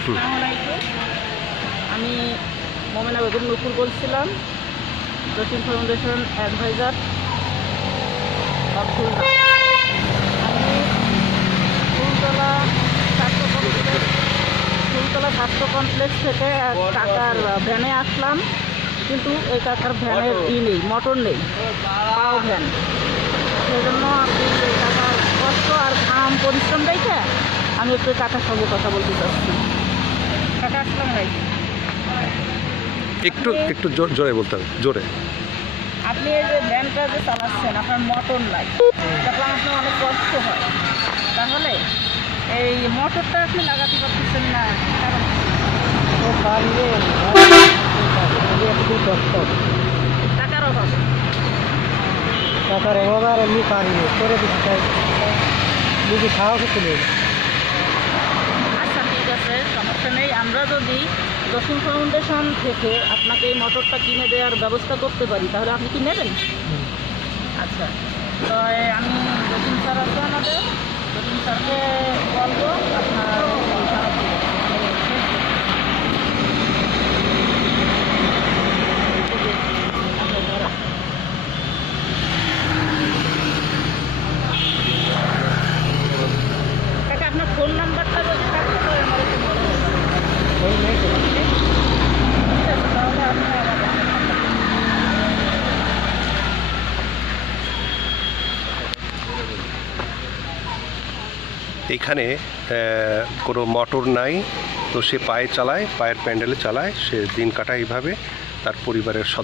আসসালামু আলাইকুম। আমি মোমেনা বেগম নুপুর বলছিলাম, জসিম ফাউন্ডেশন অ্যাডভাইজার খুলনা। আমি ফুলতলা স্বাস্থ্য কমপ্লেক্স থেকে এক কাকার ভ্যানে আসলাম, কিন্তু এই কাকার ভ্যানের নেই, মোটর নেই, পাও ভ্যান। সেই জন্য আপনি এই কাকার কষ্ট আর ঘাম পরিশ্রম দেখে আমি একটু কাকার সঙ্গে কথা বলতে চাচ্ছি। কাকা আসসালামু আলাইকুম। একটু জোরে বলতে হবে, জোরে। আপনি এই যে ভ্যানটা যে চালাচ্ছেন, আপনার মোটর নাই, তখন আপনার অনেক কষ্ট হয়। তাহলে এই মোটরটা আপনি লাগাতে পারতেছেন না, কারণ টাকার অভাব। টাকার অভাব আর এমনি পারিনি করে দিতে চাই, নিজে সাহস তুলে। আচ্ছা ঠিক আছে, সমস্যা নেই। আমরা যদি জসিম ফাউন্ডেশন থেকে আপনাকে এই মোটরটা কিনে দেওয়ার ব্যবস্থা করতে পারি, তাহলে আপনি কি নেবেন? আচ্ছা, তো আমি জসিম স্যার আছে আমাদের, জসিম স্যারকে বলবো আপনার কাকা আপনার ফোন নাম্বারটা যদি থাকতে পারে আমার একটু ভালো হবে। ঠিক আছে, তাহলে আপনি এখানে কোনো মোটর নাই, তো সে পায়ে চালায়, পায়ের প্যান্ডেলে চালায়, সে দিন কাটায় এইভাবে। তার পরিবারের